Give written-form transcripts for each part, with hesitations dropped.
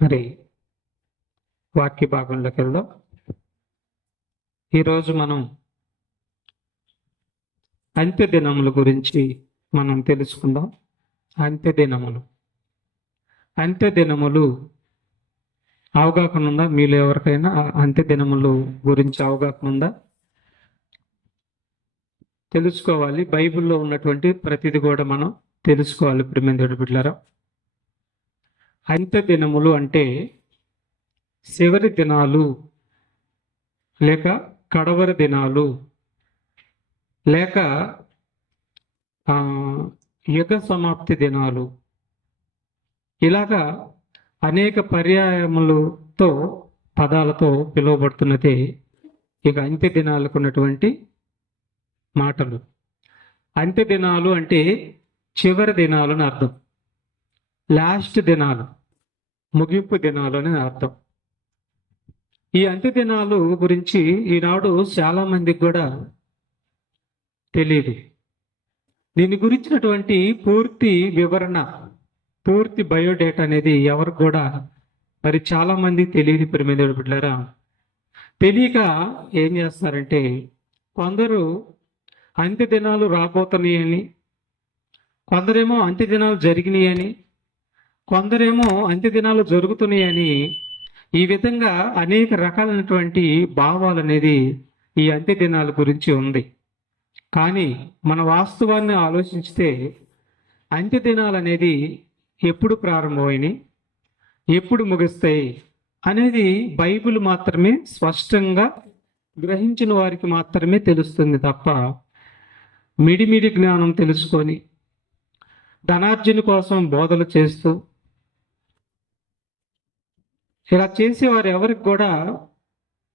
మరి వాక్య భాగంలోకి వెళ్దాం. ఈరోజు మనం అంత్య దినముల గురించి మనం తెలుసుకుందాం. అంత్య దినములు అవగాహన ఉందా? మీలో ఎవరికైనా అంత్య దినములు గురించి అవగాహన ఉందా? తెలుసుకోవాలి. బైబిల్లో ఉన్నటువంటి ప్రతిది కూడా మనం తెలుసుకోవాలి. ప్రియమైన బిడ్డలారా, అంత్య దినములు అంటే చివరి దినాలు, లేక కడవరి దినాలు, లేక యుగ సమాప్తి దినాలు, ఇలాగా అనేక పర్యాయములతో పదాలతో పిలువబడుతున్నదే ఇక అంత్య దినాలకు ఉన్నటువంటి మాటలు. అంత్య దినాలు అంటే చివరి దినాలు అని అర్థం. లాస్ట్ దినాలు, ముగింపు దినాలు అని అర్థం. ఈ అంత్య దినాలు గురించి ఈనాడు చాలా మందికి కూడా తెలియదు. దీని గురించినటువంటి పూర్తి వివరణ, పూర్తి బయోడేటా అనేది ఎవరికి కూడా మరి చాలా మందికి తెలియదు. ప్రియమైన బిడ్డలారా, తెలియక ఏం చేస్తారంటే, కొందరు అంత్య దినాలు రాబోతున్నాయని, కొందరేమో అంత్య దినాలు జరిగినాయని, కొందరేమో అంత్య దినాలు జరుగుతున్నాయని, ఈ విధంగా అనేక రకాలైనటువంటి భావాలు అనేది ఈ అంత్య దినాల గురించి ఉంది. కానీ మన వాస్తవాన్ని ఆలోచించితే అంత్య దినాలు అనేది ఎప్పుడు ప్రారంభమైనవి, ఎప్పుడు ముగుస్తాయి అనేది బైబిల్ మాత్రమే స్పష్టంగా గ్రహించిన వారికి మాత్రమే తెలుస్తుంది తప్ప, మిడిమిడి జ్ఞానం తెలుసుకొని ధనార్జన కోసం బోధలు చేస్తూ ఇలా చేసేవారు ఎవరికి కూడా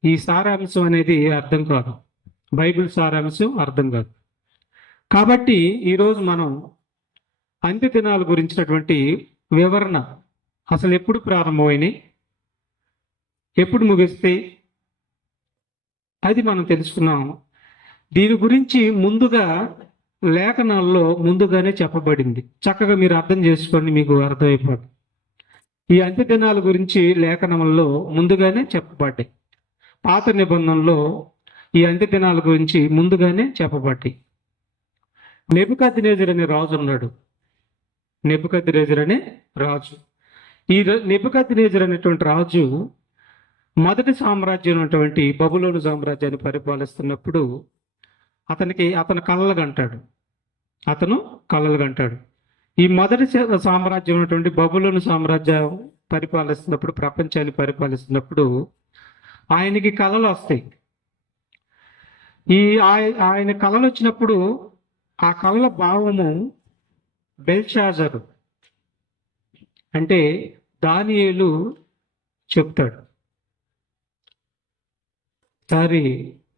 ఈ సారాంశం అనేది అర్థం కాదు. బైబిల్ సారాంశం అర్థం కాదు. కాబట్టి ఈరోజు మనం అంత్య దినాల గురించినటువంటి వివరణ, అసలు ఎప్పుడు ప్రారంభమైనాయి, ఎప్పుడు ముగిస్తాయి, అది మనం తెలుసుకున్నాం. దీని గురించి ముందుగా లేఖనాల్లో ముందుగానే చెప్పబడింది. చక్కగా మీరు అర్థం చేసుకోండి, మీకు అర్థమైపోతుంది. ఈ అంత్య దినాల గురించి లేఖనంలో ముందుగానే చెప్పబడ్డాయి. పాత నిబంధనలో ఈ అంత్య దినాల గురించి ముందుగానే చెప్పబడ్డాయి. నెబుకద్నెజరు అనే రాజు ఉన్నాడు. నెబుకద్నెజరు అనే రాజు. ఈ నెబుకద్నెజరు అనేటువంటి రాజు మొదటి సామ్రాజ్యం ఉన్నటువంటి బబులోను సామ్రాజ్యాన్ని పరిపాలిస్తున్నప్పుడు అతను కలలు కంటాడు. ఈ మొదటి సామ్రాజ్యం ఉన్నటువంటి బబులోను సామ్రాజ్యం పరిపాలిస్తున్నప్పుడు, ప్రపంచాన్ని పరిపాలిస్తున్నప్పుడు ఆయనకి కళలు వస్తాయి. ఆయన కళలు వచ్చినప్పుడు ఆ కళల భావము బెల్షాజరు అంటే దానియేలు చెప్తాడు. సారి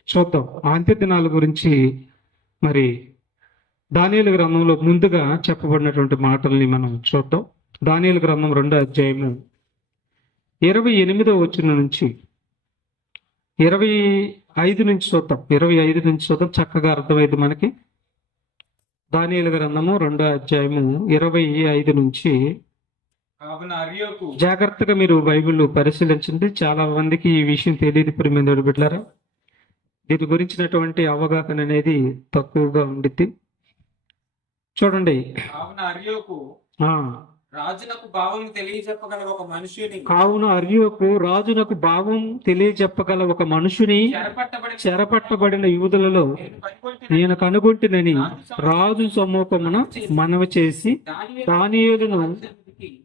చూద్దాం అంత్య దినాల గురించి. మరి దానియేలు గ్రంథంలో ముందుగా చెప్పబడినటువంటి మాటల్ని మనం చూద్దాం. దానియేలు గ్రంథం 2వ అధ్యాయము 28వ వచనం నుంచి 25 నుంచి చూద్దాం. 25 నుంచి చూద్దాం, చక్కగా అర్థమైంది మనకి. దానియేలు గ్రంథము 2వ అధ్యాయము 25 నుంచి. జాగ్రత్తగా మీరు బైబిల్ పరిశీలించండి. చాలా మందికి ఈ విషయం తెలియదు. ప్రియమైన బిడ్డలారా, దీని గురించినటువంటి అవగాహన అనేది తక్కువగా ఉండిద్ది. చూడండి. రాజునకు భావం తెలియజెప్పగల ఒక మనుషుని కావున అర్యోకు రాజునకు భావం తెలియజెప్పగల ఒక మనుషుని చెరపట్టబడిన యూదులలో నేను కనుగొంటినని రాజు సమ్మూఖమున మనవి చేసి దానియేలును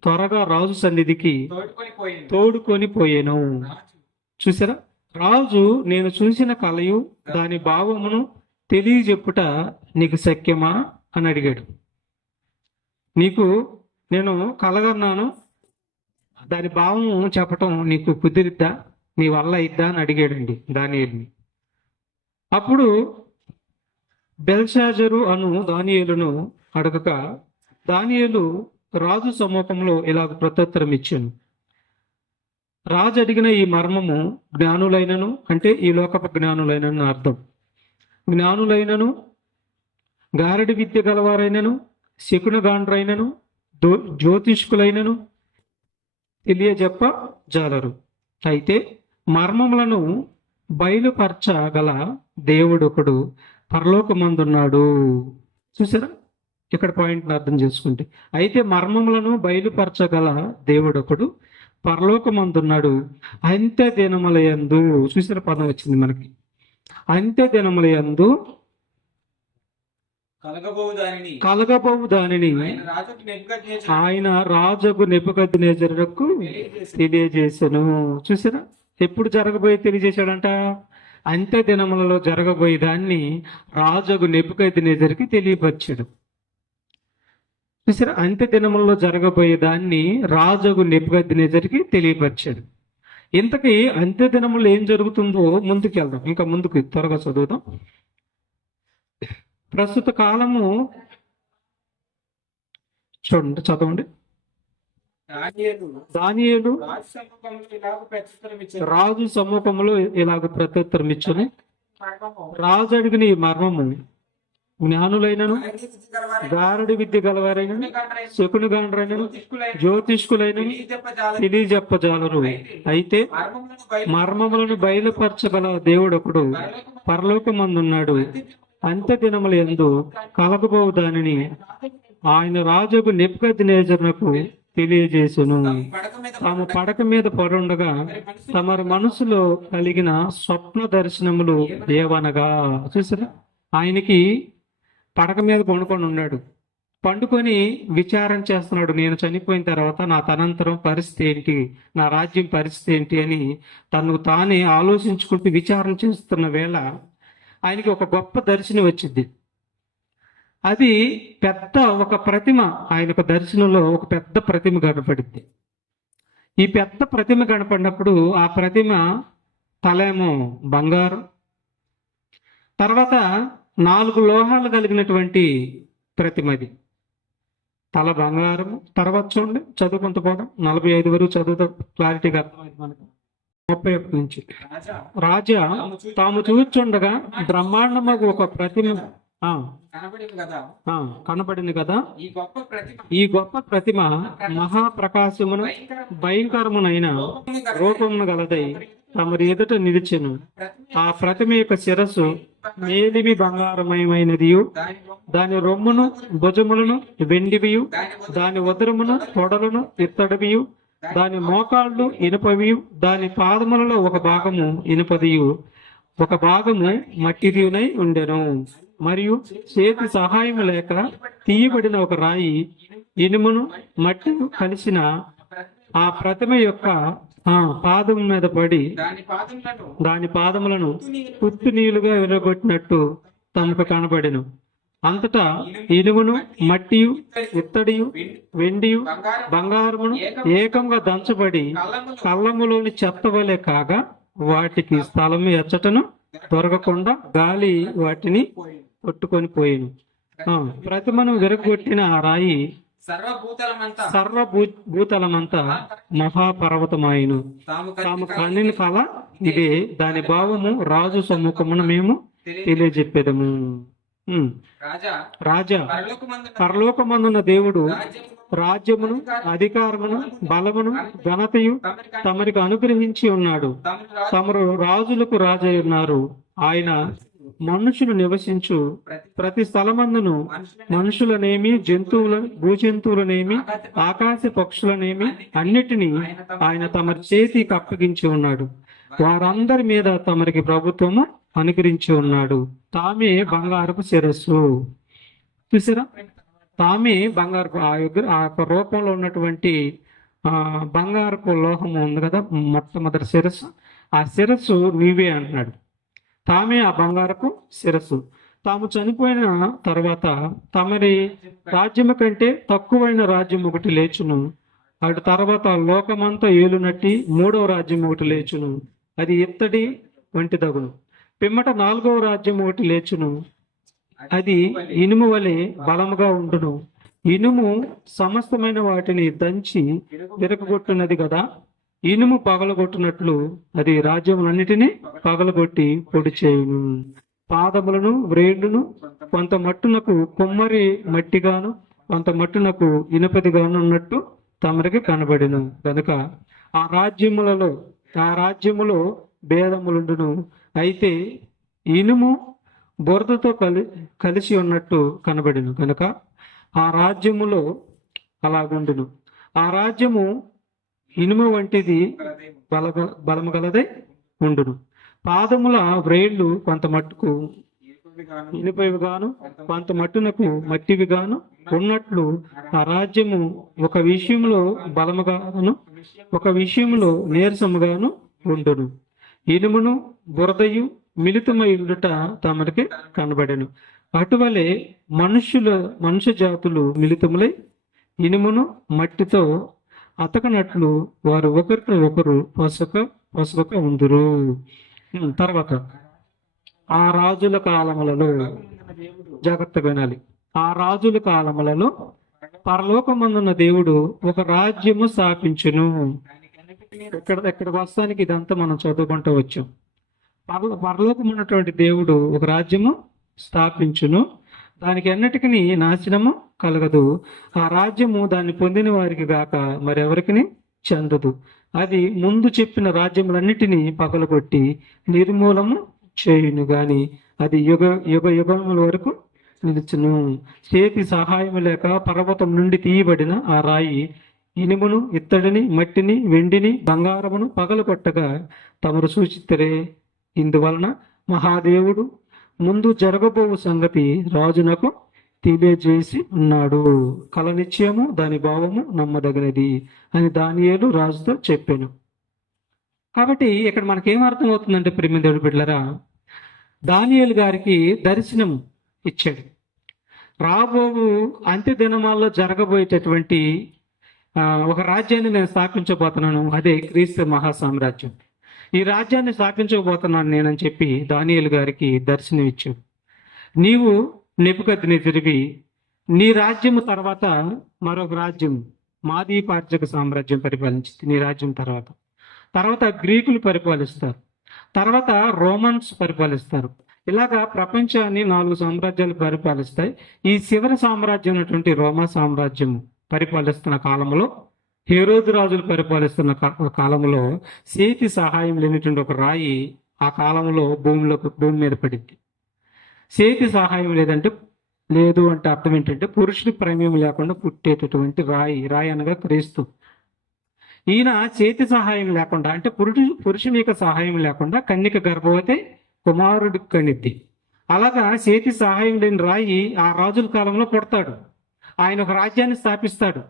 త్వరగా రాజు సన్నిధికి తోడుకొని పోయాను. చూసారా, రాజు నేను చూసిన కలయు దాని భావమును తెలియజెప్పుట నీకు శక్యమా అని అడిగాడు. నేను కలగన్నాను, దాని భావము చెప్పటం నీకు కుదిరిద్దా, నీ వల్ల అయిద్దా అని అడిగాడండి దానియేలుని. అప్పుడు బెల్షాజరు అను దానియేలును అడగక దానియేలు రాజు సమ్మూఖంలో ఇలాగ ప్రత్యుత్తరం ఇచ్చాను. రాజు అడిగిన ఈ మర్మము జ్ఞానులైనను, అంటే ఈ లోకపు జ్ఞానులైనను అర్థం, జ్ఞానులైనను, గారడి విద్య గలవారైనను, శకునగాండ్రైనను, జ్యోతిష్కులైనను, తెలియజెప్ప జాలరు. అయితే మర్మములను బయలుపరచగల దేవుడొకడు పరలోకమందున్నాడు. చూసారా, ఇక్కడ పాయింట్ని అర్థం చేసుకుంటే, అయితే మర్మములను బయలుపరచగల దేవుడొకడు పరలోకమందున్నాడు, అంత్య దినములయందు. చూసారా, పదం వచ్చింది మనకి, అంత్య దినములయందు కలగబోవు దానిని ఆయన రాజుకు నెబుకద్నెజరుకు తెలియజేసెను. చూసారా, ఎప్పుడు జరగబోయే తెలియజేశాడంట? అంత్య దినములలో జరగబోయే దాన్ని రాజుకు నెబుకద్నెజరుకి తెలియపరిచాడు. చూసారా, అంత్య దినములలో జరగబోయే దాన్ని రాజుకు నెబుకద్నెజరుకి తెలియపరిచాడు. ఇంతకీ అంత్య దినములో ఏం జరుగుతుందో ముందుకు వెళ్దాం, ఇంకా ముందుకు త్వరగా చదువుదాం. ప్రస్తుత కాలము చూడండి, చదవండి. దానియేలు రాజు సముఖంలో ఇలాగ ప్రత్యుత్తరం ఇచ్చును. రాజు అడిగిన ఈ మర్మము జ్ఞానులైనను, గారడి విద్య గలవారైనను, శకుని గాండ్రైనను, జ్యోతిష్కులైనను తెలియజెప్పజాలరు. అయితే మర్మములను బయలుపరచగల దేవుడొకడు పరలోకమందున్నాడు, అంత్య దినముల యందు కలగబోవు దానిని ఆయన రాజుకు నెబుకద్నెజరునకు తెలియజేసును. తాము పడక మీద పడుండగా తమ మనసులో కలిగిన స్వప్న దర్శనములు ఏవనగా. చూసారా, ఆయనకి పడక మీద పండుకొని ఉన్నాడు, పండుకొని విచారం చేస్తున్నాడు. నేను చనిపోయిన తర్వాత నా తనంతరం పరిస్థితి ఏంటి, నా రాజ్యం పరిస్థితి ఏంటి అని తను తానే ఆలోచించుకుంటూ విచారం చేస్తున్న వేళ ఆయనకి ఒక గొప్ప దర్శనం వచ్చింది. అది పెద్ద ఒక ప్రతిమ, ఆయనకు దర్శనంలో ఒక పెద్ద ప్రతిమ కనపడింది. ఈ పెద్ద ప్రతిమ కనపడినప్పుడు ఆ ప్రతిమ తలేమో బంగారం, తర్వాత 4 లోహాలు కలిగినటువంటి ప్రతిమది. తల బంగారం. తర్వాత చూడండి, చదువుకుంటూ పోదాం, 45 వరకు చదువుతాం, క్లారిటీగా అర్థమైంది మనకు. 31 నుంచి. రాజా తాము చూచుండగా బ్రహ్మాండముకు ఒక ప్రతిమ కనబడింది కదా. ఈ గొప్ప ప్రతిమ మహాప్రకాశమును భయంకరమునైన రూపమును గలదై తమరి ఎదుట నిలిచెను. ఆ ప్రతిమ యొక్క శిరస్సు మేలిమి బంగారమయమైనదియు, దాని రొమ్మును భుజములను వెండివియు, దాని ఉదరమును తొడలను ఇత్తడివియు, దాని మోకాళ్ళు ఇనుపవియు, దాని పాదములలో ఒక భాగము ఇనుపదియు, ఒక భాగము మట్టిదియునై ఉండెను. మరియు చేతి సహాయం లేక తీయబడిన ఒక రాయి ఇనుమును మట్టి కలిసిన ఆ ప్రతిమ యొక్క పాదం మీద పడి దాని పాదములను పుత్తు నీళ్లుగా విరగొట్టినట్టు తమకు కనబడెను. అంతటా ఇనుమును మట్టియు ఇత్తడియు వెండియు బంగారమును ఏకంగా దంచబడి కళ్ళములోని చెత్త వలె కాగా వాటికి స్థలం ఎచ్చటను దొరకకుండా గాలి వాటిని కొట్టుకొని పోయేను. ప్రతిమను విరగొట్టిన ఆ రాయి సర్వభూతలమంతా మహాపర్వతమాయను. తాము కన్నిన కల ఇదే, దాని భావము రాజు సమ్ముఖమున మేము తెలియజెప్పేదము. రాజా పరలోకమందున్న దేవుడు రాజ్యమును అధికారమును బలమును ఘనతయు తమరికి అనుగ్రహించి ఉన్నాడు. తమరు రాజులకు రాజై ఉన్నారు. ఆయన మనుషులు నివసించు ప్రతి స్థలమందును మనుషులనేమి భూజంతువులనేమి ఆకాశ పక్షులనేమి అన్నిటినీ ఆయన తమరి చేతికి అప్పగించి ఉన్నాడు. వారందరి మీద తమరికి ప్రభుత్వము అనుగ్రహించి ఉన్నాడు. తామే బంగారపు శిరస్సు. చూసారా, తామే బంగారపు ఆ యొక్క రూపంలో ఉన్నటువంటి బంగారపు లోహము ఉంది కదా, మొట్టమొదటి శిరస్సు. ఆ శిరస్సు నీవే అంటున్నాడు. తామే ఆ బంగారపు శిరస్సు. తాము చనిపోయిన తర్వాత తమరి రాజ్యము కంటే తక్కువైన రాజ్యం ఒకటి లేచును. అటు తర్వాత లోకమంతా ఏలునట్టి 3వ రాజ్యం ఒకటి లేచును. అది ఇత్తడి వంటి దగును. పిమ్మట 4వ రాజ్యం ఒకటి లేచును. అది ఇనుము వలె బలముగా ఉండును. ఇనుము సమస్తమైన వాటిని దంచి విరగొట్టున్నది కదా. ఇనుము పగలగొట్టినట్లు అది రాజ్యములన్నిటినీ పగలగొట్టి పొడి చేయును. పాదములను వ్రేళ్లను కొంత మట్టునకు కుమ్మరి మట్టిగాను కొంత మట్టునకు ఇనుపదిగాను ఉన్నట్టు తమరికి కనబడెను కనుక ఆ రాజ్యములో భేదములుండును. అయితే ఇనుము బురదతో కలిసి ఉన్నట్టు కనబడెను కనుక ఆ రాజ్యములో అలాగుండును. ఆ రాజ్యము ఇనుము వంటిది బలము గలదై ఉండును. పాదముల వ్రేళ్లు కొంత మట్టుకు ఇనుపవిగాను కొంత మట్టునకు మట్టివిగాను ఉన్నట్లు ఆ రాజ్యము ఒక విషయంలో బలముగాను ఒక విషయంలో నీరసముగాను ఉండును. ఇనుమును బురదయు మిళితమై ఉండుట తమరికి కనబడెను. అటువలే మనుష్య జాతులు మిళితములై ఇనుమును మట్టితో అతకనట్లు వారు ఒకరికి ఒకరు పసుక ఉందురు. తర్వాత ఆ రాజుల కాలములలో జాగ్రత్తగా వినాలి. ఆ రాజుల కాలములలో పరలోకమందున్న దేవుడు ఒక రాజ్యము స్థాపించును. ఇక్కడ వస్తానికి ఇదంతా మనం చదువుకుంటూ వచ్చాం. పరలోకం ఉన్నటువంటి దేవుడు ఒక రాజ్యము స్థాపించును, దానికి ఎన్నటికీ నాశనము కలగదు. ఆ రాజ్యము దాన్ని పొందిన వారికి గాక మరెవరికి చెందదు. అది ముందు చెప్పిన రాజ్యములన్నిటినీ పగలగొట్టి నిర్మూలము చేయును గాని అది యుగముల వరకు నిలుచును. చేతి సహాయం లేక పర్వతం నుండి తీయబడిన ఆ రాయి ఇనుమును ఇత్తడిని మట్టిని వెండిని బంగారమును పగలగొట్టగా తమరు సూచిత్తరే. ఇందువలన మహాదేవుడు ముందు జరగబోవు సంగతి రాజునకు తెలియజేసి ఉన్నాడు. కల నిశ్చయము దాని భావము నమ్మదగినది అని దానియేలు రాజుతో చెప్పాను. కాబట్టి ఇక్కడ మనకేం అర్థం అవుతుందంటే ప్రియమైన దేవుని బిడ్డలారా, దానియేలు గారికి దర్శనం ఇచ్చాడు. రాబోవు అంత్య దినమాల్లో జరగబోయేటటువంటి ఒక రాజ్యాన్ని నేను స్థాపించబోతున్నాను, అదే క్రీస్తు మహాసామ్రాజ్యం. ఈ రాజ్యాన్ని స్థాపించబోతున్నాను నేనని చెప్పి దానియేలు గారికి దర్శనం ఇచ్చాడు. నీవు నెబుకద్నెజరువి, నీ రాజ్యము తర్వాత మరొక రాజ్యం మాదీ పార్జక సామ్రాజ్యం పరిపాలించింది. నీ రాజ్యం తర్వాత గ్రీకులు పరిపాలిస్తారు, తర్వాత రోమన్స్ పరిపాలిస్తారు. ఇలాగా ప్రపంచాన్ని 4 సామ్రాజ్యాలు పరిపాలిస్తాయి. ఈ చివరి సామ్రాజ్యం అయినటువంటి రోమా సామ్రాజ్యం పరిపాలిస్తున్న కాలంలో, హేరోదు రాజులు పరిపాలిస్తున్న కాలంలో చేతి సహాయం లేనటువంటి ఒక రాయి ఆ కాలంలో భూమి మీద పడింది. చేతి సహాయం లేదు అంటే అర్థం ఏంటంటే పురుషుడి ప్రమేయం లేకుండా పుట్టేటటువంటి రాయి అనగా క్రీస్తు. ఈయన చేతి సహాయం లేకుండా అంటే పురుషుని యొక్క సహాయం లేకుండా కన్యక గర్భవతి కుమారుడికి కనిద్ది. అలాగా చేతి సహాయం లేని రాయి ఆ రాజుల కాలంలో పుడతాడు, ఆయన ఒక రాజ్యాన్ని స్థాపిస్తాడు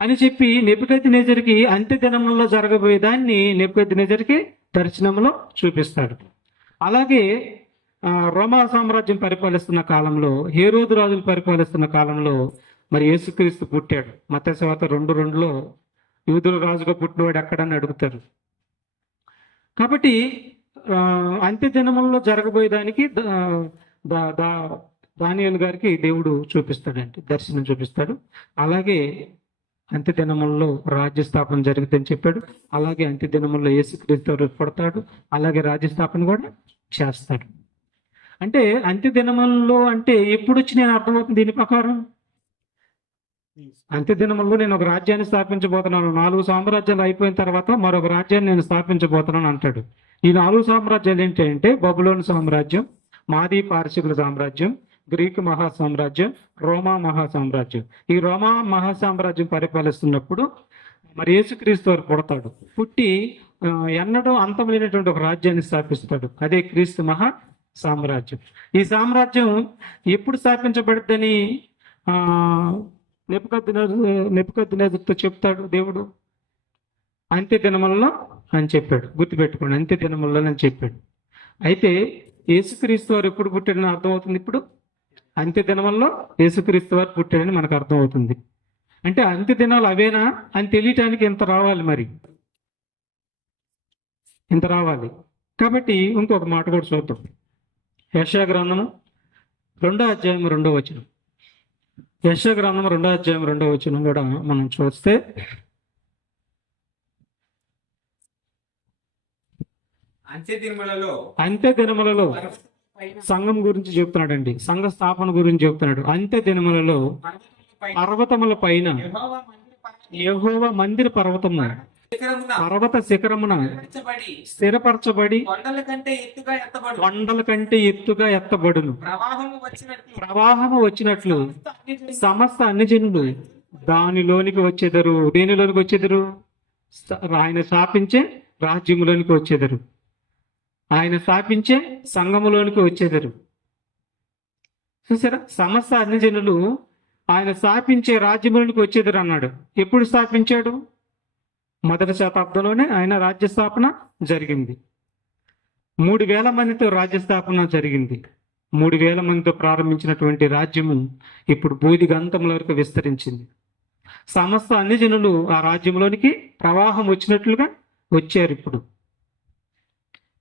అని చెప్పి నెబుకద్నెజరుకి అంత్య దినములలో జరగబోయేదాన్ని నెబుకద్నెజరుకి దర్శనంలో చూపిస్తాడు. అలాగే రోమా సామ్రాజ్యం పరిపాలిస్తున్న కాలంలో, హేరోదు రాజులు పరిపాలిస్తున్న కాలంలో మరి యేసుక్రీస్తు పుట్టాడు. మత్తయి సువార్త 2:2లో యూదుల రాజుగా పుట్టినవాడు ఎక్కడని అడుగుతారు. కాబట్టి అంత్య దినములలో జరగబోయేదానికి దానియేలు గారికి దేవుడు చూపిస్తాడంటే దర్శనం చూపిస్తాడు. అలాగే అంత్య దినములలో రాజ్య స్థాపన జరుగుతుందని చెప్పాడు. అలాగే అంత్య దినములలో యేసుక్రీస్తు పుడతాడు, అలాగే రాజ్య స్థాపన కూడా చేస్తాడు. అంటే అంత్య దినములలో అంటే ఎప్పుడు వచ్చి నేను అర్థమవుతుంది దీని ప్రకారం, అంత్య దినములలో నేను ఒక రాజ్యాన్ని స్థాపించబోతున్నాను, 4 సామ్రాజ్యాలు అయిపోయిన తర్వాత మరొక రాజ్యాన్ని నేను స్థాపించబోతున్నాను అంటాడు. ఈ 4 సామ్రాజ్యాలు ఏంటంటే బబులోను సామ్రాజ్యం, మాదీ పారసీకుల సామ్రాజ్యం, గ్రీకు మహాసామ్రాజ్యం, రోమా మహాసామ్రాజ్యం. ఈ రోమా మహాసామ్రాజ్యం పరిపాలిస్తున్నప్పుడు మరి యేసుక్రీస్తు వారు పుడతాడు. పుట్టి ఎన్నడూ అంతం లేనటువంటి ఒక రాజ్యాన్ని స్థాపిస్తాడు, అదే క్రీస్తు మహా సామ్రాజ్యం. ఈ సామ్రాజ్యం ఎప్పుడు స్థాపించబడుద్దని నెబుకద్నెజరుతో చెప్తాడు దేవుడు, అంత్య దినములలో అని చెప్పాడు. గుర్తుపెట్టుకోండి, అంత్య దినములలో అని చెప్పాడు. అయితే యేసుక్రీస్తు వారు ఎప్పుడు పుట్టాడని అర్థమవుతుంది. ఇప్పుడు అంత్య దినములలో యేసుక్రీస్తు వారు పుట్టాడని మనకు అర్థమవుతుంది. అంటే అంత్య దినాలు అవేనా అని తెలియటానికి ఇంత రావాలి, మరి ఇంత రావాలి. కాబట్టి ఇంకొక మాట కూడా చూద్దాం. యెషయా గ్రంథము 2వ అధ్యాయం 2వ వచనం. యెషయా గ్రంథం 2వ అధ్యాయం 2వ వచనం కూడా మనం చూస్తే, అంత్య దినములలో సంఘం గురించి చెప్తున్నాడండి, సంఘ స్థాపన గురించి చెప్తున్నాడు. అంత్య దినములలో పర్వతముల పైన యెహోవా మందిర పర్వతము శిఖరమున పర్వత శిఖరమున స్థిరపరచబడి స్థిరపరచబడి కొండల కంటే ఎత్తుగా ఎత్తబడు. కొండల కంటే ఎత్తుగా ఎత్తబడును. ప్రవాహము వచ్చినట్లు ప్రవాహము వచ్చినట్లు అన్ని జనులు సమస్త అన్ని జనులు దానిలోనికి వచ్చేదరు. దేనిలోనికి వచ్చేదరు? ఆయన స్థాపించే రాజ్యములోనికి వచ్చేదరు. ఆయన స్థాపించే సంఘములోనికి వచ్చేదరు. చూసారా, సమస్త అన్ని జనులు ఆయన స్థాపించే రాజ్యములోనికి వచ్చేదరు అన్నాడు. ఎప్పుడు స్థాపించాడు? మొదటి శతాబ్దంలోనే ఆయన రాజ్య స్థాపన జరిగింది. 3000 మందితో రాజ్య స్థాపన జరిగింది. 3000 మందితో ప్రారంభించినటువంటి రాజ్యము ఇప్పుడు బూదిగంతముల వరకు విస్తరించింది. సమస్త అన్ని జనులు ఆ రాజ్యంలోనికి ప్రవాహం వచ్చినట్లుగా వచ్చారు. ఇప్పుడు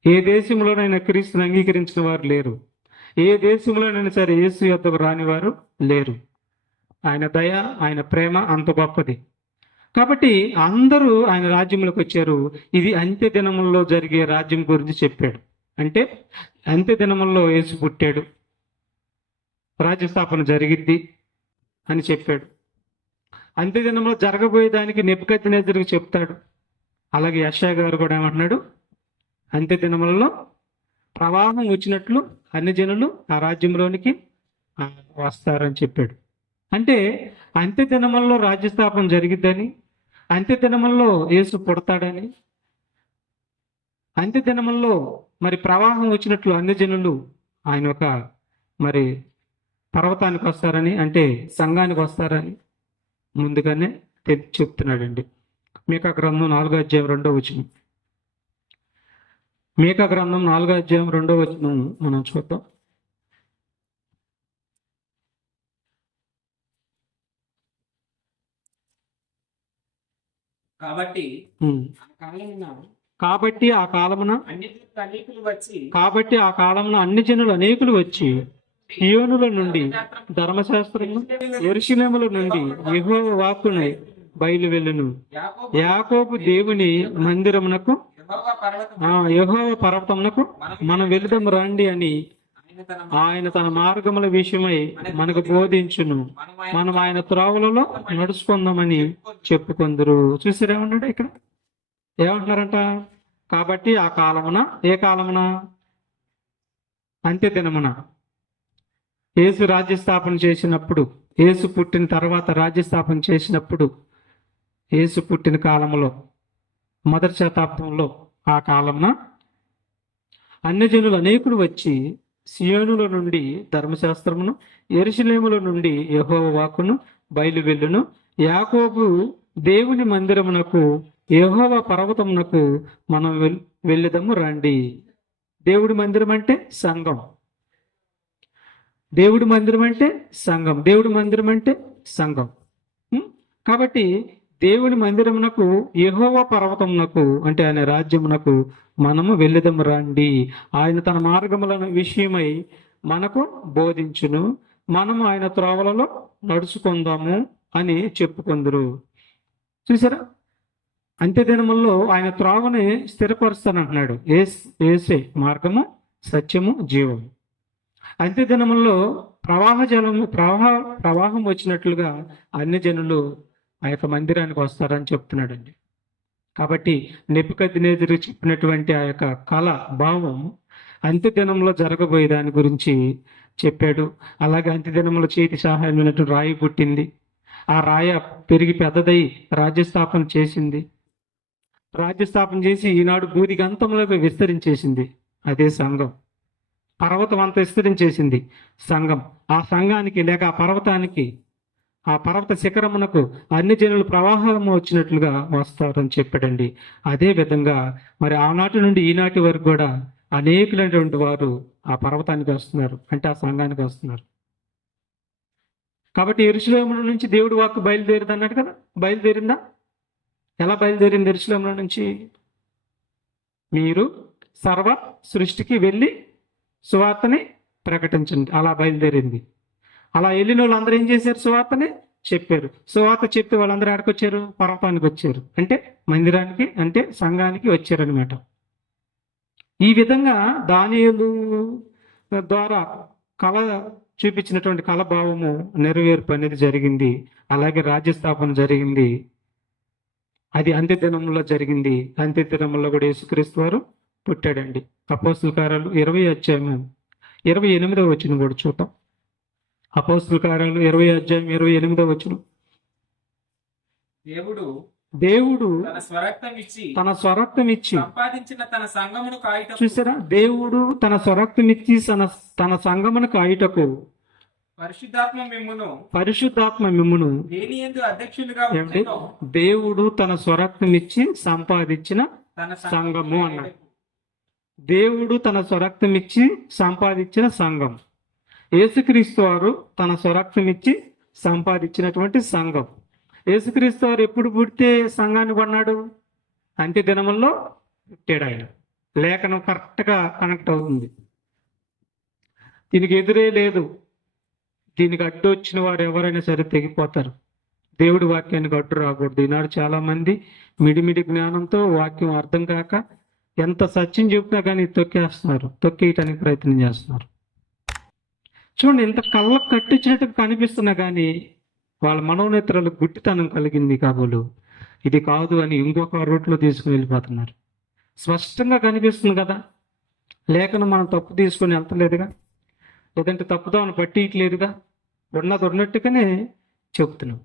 ఏ దేశంలోనైనా క్రీస్తుని అంగీకరించిన వారు లేరు. ఏ దేశంలోనైనా సరే యేసు యొద్దకు రాని వారు లేరు. ఆయన దయ, ఆయన ప్రేమ అంత గొప్పది. కాబట్టి అందరూ ఆయన రాజ్యంలోకి వచ్చారు. ఇది అంత్య దినముల్లో జరిగే రాజ్యం గురించి చెప్పాడు. అంటే అంత్య దినముల్లో యేసు పుట్టాడు, రాజ్యస్థాపన జరిగిద్ది అని చెప్పాడు. అంత్య దినంలో జరగబోయే దానికి నెబుకద్నెజరుకు చెప్తాడు. అలాగే యెషయా గారు కూడా ఏమంటున్నాడు? అంత్య దినములలో ప్రవాహం వచ్చినట్లు అన్ని జనులు ఆ రాజ్యంలోనికి వస్తారని చెప్పాడు. అంటే అంత్య దినములలో రాజ్యస్థాపన జరిగిద్దని, అంత్య దినములలో యేసు పుడతాడని, అంత్య దినములలో మరి ప్రవాహం వచ్చినట్లు అన్ని జనులు ఆయన ఒక మరి పర్వతానికి వస్తారని, అంటే సంఘానికి వస్తారని ముందుగానే చెప్తున్నాడండి. మీకా గ్రంథం 4వ అధ్యాయం 2వ వచనం. మీకా గ్రంథం 4వ అధ్యాయం 2వ వచనం మనం చూద్దాం. కాబట్టి ఉమ్. ఆ కాలమున కాబట్టి ఆ కాలమున కాబట్టి ఆ కాలమున అన్ని జనులు అనేకులు వచ్చి సియోనుల నుండి ధర్మశాస్త్రము, యెరూషలేముల నుండి యెహోవా వాక్కును బయలు వెళ్ళును. యాకోబు దేవుని మందిరమునకు, యెహోవా పర్వతము యెహోవా పర్వతమునకు మనం వెళుదాం రండి అని ఆయన తన ఆయన తన మార్గముల విషయమై మనకు బోధించును. మనం ఆయన త్రోవలలో నడుచుకుందామని చెప్పుకొందరు. చూసారేమన్నాడు ఇక్కడ? ఏమంటున్నారంట? కాబట్టి ఆ కాలమున, ఏ కాలమున? అంత్య దినమున యేసు రాజ్యస్థాపన చేసినప్పుడు, యేసు పుట్టిన తర్వాత రాజ్యస్థాపన చేసినప్పుడు, యేసు పుట్టిన కాలంలో మొదటి శతాబ్దంలో ఆ కాలమున అన్ని జనులు అనేకులు వచ్చి సియోనుల నుండి ధర్మశాస్త్రమును, యెరూషలేముల నుండి యెహోవా వాక్కును బయలు వెళ్ళును. యాకోబు దేవుని మందిరమునకు, యెహోవా పర్వతమునకు మనం వెళ్ళుదాము రండి. దేవుడి మందిరం అంటే సంఘం. దేవుడి మందిరం అంటే సంఘం. దేవుడి మందిరం అంటే సంఘం. కాబట్టి దేవుని మందిరమునకు, యెహోవా పర్వతమునకు అంటే ఆయన రాజ్యమునకు మనము వెళ్ళుదాము రండి. ఆయన తన మార్గముల విషయమై మనకు బోధించును. మనము ఆయన త్రోవలలో నడుచుకుందాము అని చెప్పుకొందురు. చూసారా, అంత్య దినముల్లో ఆయన త్రోవని స్థిరపరుస్తానంటున్నాడు. ఏసే మార్గము, సత్యము, జీవము. అంత్య దినముల్లో ప్రవాహం వచ్చినట్లుగా అన్ని జనులు ఆ యొక్క మందిరానికి వస్తారని చెప్తున్నాడండి. కాబట్టి నెబుకద్నెజరు చెప్పినటువంటి ఆ యొక్క కళ, భావం అంత్య దినంలో జరగబోయే దాని గురించి చెప్పాడు. అలాగే అంత్య దినంలో చేతి సహాయమైనటువంటి రాయి పుట్టింది. ఆ రాయ పెరిగి పెద్దదై రాజ్యస్థాపన చేసింది. రాజ్యస్థాపన చేసి ఈనాడు బూదిగంతంలోకి విస్తరించేసింది. అదే సంఘం. పర్వతం అంతా విస్తరించేసింది సంఘం. ఆ సంఘానికి లేక ఆ పర్వతానికి, ఆ పర్వత శిఖరమునకు అన్ని జనులు ప్రవాహము వచ్చినట్లుగా వస్తారని చెప్పాడండి. అదే విధంగా మరి ఆనాటి నుండి ఈనాటి వరకు కూడా అనేకులైనటువంటి వారు ఆ పర్వతానికి వస్తున్నారు, అంటే ఆ సంఘానికి వస్తున్నారు. కాబట్టి యెరూషలేముల నుంచి దేవుడి వాక్కు బయలుదేరింది అన్నాడు కదా. బయలుదేరిందా? ఎలా బయలుదేరింది? యెరూషలేముల నుంచి మీరు సర్వ సృష్టికి వెళ్ళి సువార్తని ప్రకటించండి. అలా బయలుదేరింది. అలా వెళ్ళిన వాళ్ళు అందరూ ఏం చేశారు? సువార్తని చెప్పారు. సువార్త చెప్పి వాళ్ళందరూ ఎక్కడికి వచ్చారు? పర్వతానికి వచ్చారు, అంటే మందిరానికి, అంటే సంఘానికి వచ్చారనమాట. ఈ విధంగా దానియేలు ద్వారా కళ చూపించినటువంటి కళభావము నెరవేర్పు అనేది జరిగింది. అలాగే రాజ్యస్థాపన జరిగింది. అది అంత్య దినంలో జరిగింది. అంత్య దినంలో కూడా యేసుక్రీస్తు వారు పుట్టాడండి. అపోస్తుల కార్యాలు 20 అధ్యాయము 28వ వచనం కూడా చూద్దాం. అపోస్తుల కార్యాలు 20 అధ్యాయం 28వ వచనం. దేవుడు తన స్వరక్తం ఇచ్చి సంపాదించిన తన సంఘమును కాయుటకు చూసారా, దేవుడు తన స్వరక్తం ఇచ్చి తన సంగమును కాయుటకు పరిశుద్ధాత్మ మిమ్మును దేనియందు అధ్యక్షులుగా ఏమిటి? ఉంచెను. దేవుడు తన స్వరక్తం ఇచ్చి సంపాదించిన తన సంఘము అన్నాడు. దేవుడు తన స్వరక్తం ఇచ్చి సంపాదించిన సంఘం. యేసుక్రీస్తు వారు తన స్వరక్తం ఇచ్చి సంపాదించినటువంటి సంఘం. యేసుక్రీస్తు వారు ఎప్పుడు పుడితే సంఘాన్ని కొన్నాడు? అంత్య దినముల్లో పుట్టాడు ఆయన. లేఖనం కరెక్ట్గా కనెక్ట్ అవుతుంది. దీనికి ఎదురే లేదు. దీనికి అడ్డు వచ్చిన వారు ఎవరైనా సరే తెగిపోతారు. దేవుడి వాక్యానికి అడ్డు రాకూడదు. ఈనాడు చాలా మంది మిడిమిడి జ్ఞానంతో వాక్యం అర్థం కాక ఎంత సత్యం చెప్పినా కానీ తొక్కేయటానికి ప్రయత్నం చేస్తున్నారు. చూడండి, ఇంత కళ్ళకు కట్టించినట్టు కనిపిస్తున్నా కానీ వాళ్ళ మనోనేత్రాలకు గుట్టితనం కలిగింది కాబోలు ఇది కాదు అని ఇంకొక రూట్లో తీసుకుని వెళ్ళిపోతున్నారు. స్పష్టంగా కనిపిస్తుంది కదా, లేఖనం మనం తప్పు తీసుకొని వెళ్తలేదుగా, లేదంటే తప్పుదామని పట్టియట్లేదుగా, ఉన్నట్టుగానే చెప్తున్నాం.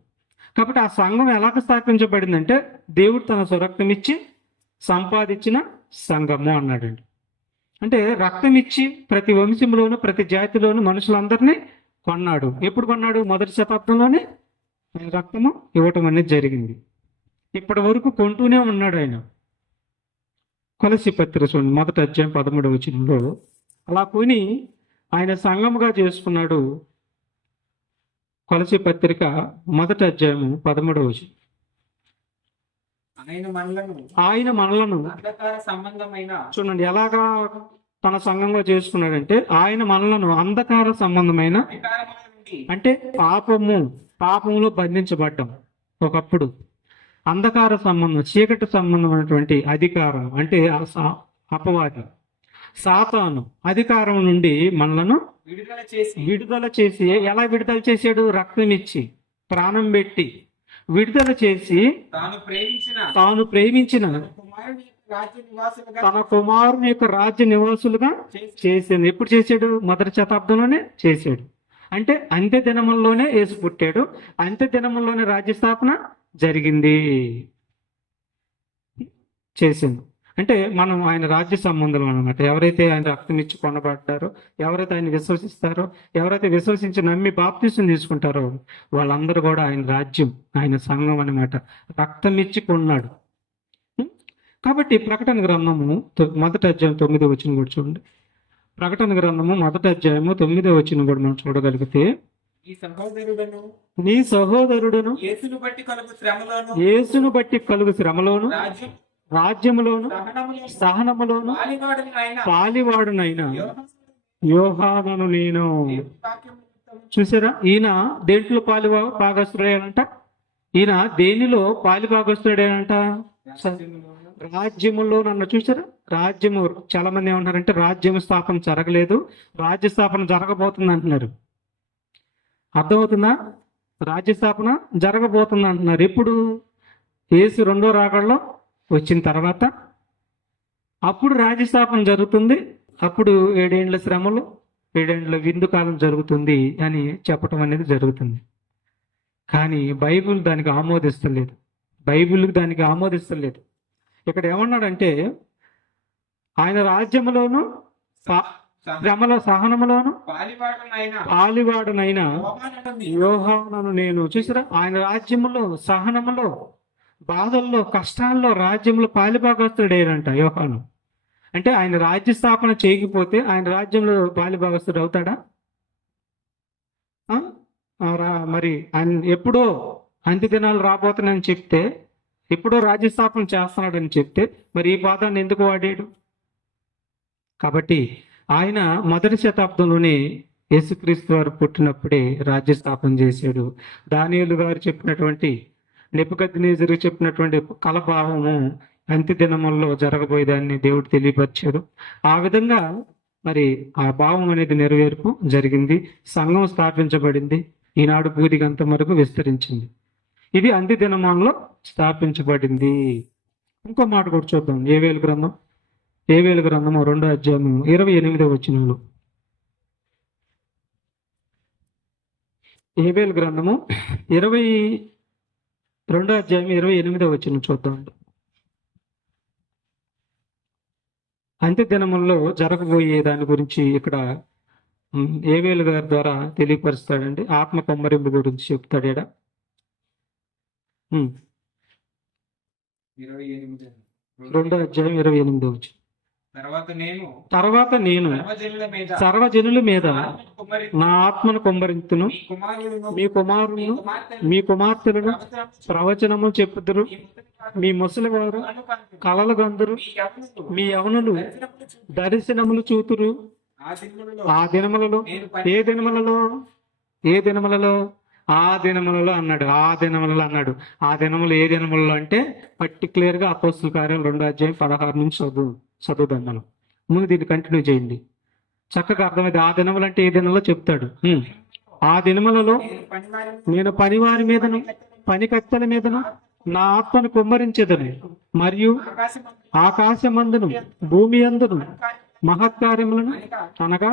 కాబట్టి ఆ సంఘం ఎలాగ స్థాపించబడిందంటే దేవుడు తన స్వరక్తం ఇచ్చి సంపాదించిన సంఘము అన్నాడండి. అంటే రక్తం ఇచ్చి ప్రతి వంశంలోను ప్రతి జాతిలోను మనుషులందరినీ కొన్నాడు. ఎప్పుడు కొన్నాడు? మొదటి శతాబ్దంలోనే ఆయన రక్తము ఇవ్వటం అనేది జరిగింది. ఇప్పటి వరకు కొంటూనే ఉన్నాడు ఆయన. కొలస్సీ పత్రిక చూడండి, 1వ అధ్యాయం 13వ వచనంలో అలా కొని ఆయన సంఘముగా చేసుకున్నాడు. కొలస్సీ పత్రిక 1వ అధ్యాయము 13వ వచనం. ఆయన మనలను అంధకార సంబంధమైన చూడండి ఎలాగా తన సంఘంగా చేసుకున్నాడంటే ఆయన మనలను అంధకార సంబంధమైన అధికారముల నుండి అంటే పాపములో బంధించబడ్డం. ఒకప్పుడు అంధకార సంబంధం, చీకటి సంబంధమైనటువంటి అధికారం అంటే అపవాది సాతాను అధికారం నుండి మనలను విడుదల చేసి ఎలా విడుదల చేశాడు? రక్తం ఇచ్చి ప్రాణం పెట్టి విడుదల చేసి తాను ప్రేమించిన తన కుమారుని యొక్క రాజ్య నివాసులుగా చేసింది. ఎప్పుడు చేశాడు? మొదటి శతాబ్దంలోనే చేశాడు. అంటే అంత్య దినముల్లోనే యేసు పుట్టాడు. అంత్య దినముల్లోనే రాజ్య స్థాపన జరిగింది, చేసింది. అంటే మనం ఆయన రాజ్య సంబంధం అనమాట. ఎవరైతే ఆయన రక్తం ఇచ్చి కొనబడ్డారో, ఎవరైతే ఆయన విశ్వసిస్తారో, ఎవరైతే విశ్వసించి నమ్మి బాప్తిసం తీసుకుంటారో వాళ్ళందరూ కూడా ఆయన రాజ్యం, ఆయన సంఘం అనమాట. రక్తం ఇచ్చి కొన్నాడు. కాబట్టి ప్రకటన గ్రంథము 1వ అధ్యాయం 9వ వచనం కూడా చూడండి. ప్రకటన గ్రంథము 1వ అధ్యాయము 9వ వచనం కూడా మనం చూడగలిగితే, నీ సహోదరుడును యేసును బట్టి కలుగు శ్రమలోను రాజ్యములోను సహనములోను పాలివాడునైనా యోహానును నేను. చూసారా, ఈయన దేంట్లో పాగస్తుడేనంట? ఈయన దేనిలో పాలిభాగస్తుడేనంట? రాజ్యములో. నన్ను చూసారా, రాజ్యము. చాలా మంది ఏమంటారంటే రాజ్యం స్థాపన జరగలేదు, రాజ్య స్థాపన జరగబోతుంది అంటున్నారు. అర్థమవుతుందా? రాజ్య స్థాపన జరగబోతుంది అంటున్నారు. ఎప్పుడు? యేసు రెండో రాకడలో వచ్చిన తర్వాత అప్పుడు రాజ్య స్థాపన జరుగుతుంది. అప్పుడు 7 ఏండ్ల శ్రమలు, 7 ఏండ్ల విందు కాలం జరుగుతుంది అని చెప్పటం అనేది జరుగుతుంది. కానీ బైబిల్ దానికి ఆమోదిస్తలేదు. ఇక్కడ ఏమన్నాడంటే ఆయన రాజ్యములోను శ్రమలో సహనములోను పాలివాడునైనా యోహానును నేను. చూసారా, ఆయన రాజ్యములో సహనములో బాధల్లో కష్టాల్లో రాజ్యంలో పాలిభాగస్తుడేనంట యోహాను. అంటే ఆయన రాజ్య స్థాపన చేయకపోతే ఆయన రాజ్యంలో పాలిభాగస్తుడు అవుతాడా? మరి ఆయన ఎప్పుడో అంత్య దినాలు రాబోతున్నాయని చెప్తే, ఎప్పుడో రాజ్యస్థాపన చేస్తున్నాడని చెప్తే మరి ఈ పాదాన్ని ఎందుకు వాడాడు? కాబట్టి ఆయన మొదటి శతాబ్దంలోనే యేసుక్రీస్తు వారు పుట్టినప్పుడే రాజ్యస్థాపన చేశాడు. దానియేలు గారు చెప్పినటువంటి, నెబుకద్నెజరు చెప్పినటువంటి కలభావము అంత్య దినముల్లో జరగబోయేదాన్ని దేవుడు తెలియపరిచాడు. ఆ విధంగా మరి ఆ భావం అనేది నెరవేర్పు జరిగింది. సంఘం స్థాపించబడింది. ఈనాడు భూదిగంతం వరకు విస్తరించింది. ఇది అంత్య దినమానంలో స్థాపించబడింది. ఇంకో మాట కూడా చూద్దాం. ఏవేలు గ్రంథం 2వ అధ్యాయం 28వ వచనంలో. ఏవేలు గ్రంథము 22వ అధ్యాయం 28వ వచనం చూద్దాం. అంత్య దినముల్లో జరగబోయే దాని గురించి ఇక్కడ ఏవేలు గారి ద్వారా తెలియపరుస్తాడండి. ఆత్మ కొమ్మరింపు గురించి చెప్తాడు ఈడ. 28. 2వ అధ్యాయం 28వ వచనం. తర్వాత నేను సర్వజనుల మీద ఆత్మను కుమ్మరింతును. నా ఆత్మను కొమ్మరింతును, మీ కుమారులను, మీ కుమారులను మీ కుమార్తెలను ప్రవచనము చెప్పుదురు, మీ ముసలివారు కలలు గందురు, మీ యవనులు దర్శనములు చూతురు. ఆ దినములలో ఏ దినములలో అన్నాడు. ఆ దినములు ఏ దినములలో అంటే పర్టికులర్ గా అపోస్తుల కార్యం 2వ అధ్యాయం 16 నుంచి చదువుదాం మనం. ముందు దీన్ని కంటిన్యూ చేయండి, చక్కగా అర్థమైంది. ఆ దినములు అంటే ఏ దినంలో చెప్తాడు. ఆ దినములలో నేను పనివారి మీదను పనికత్తెల మీదను నా ఆత్మను కుమ్మరించెదను, మరియు ఆకాశమందును భూమి అందును మహత్కార్యములను అనగా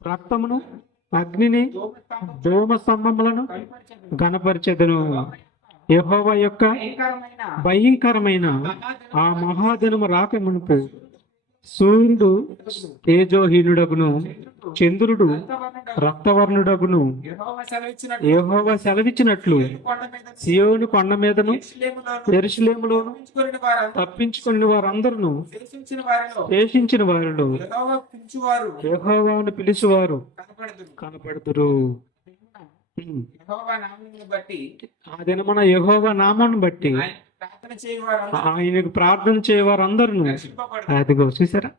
రక్తమును అగ్నిని ధూమ స్తంభములను గణపరిచెదను. యెహోవా యొక్క భయంకరమైన ఆ మహాదినము రాక మునుపు సూర్యుడు తేజోహీనుడగును, చంద్రుడు రక్తవర్ణుడగును. యెహోవా సెలవిచ్చినట్లు సియోను కొండ మీదను యెరూషలేములోను తప్పించుకుని వారందరూ శేషించిన వారిలో యెహోవాను పిలుచువారు కనపడుదురు. ఆ దినమున యెహోవా నామమును బట్టి ఆయనకు ప్రార్థన చేయవారందరూ, అదిగో చూసారా,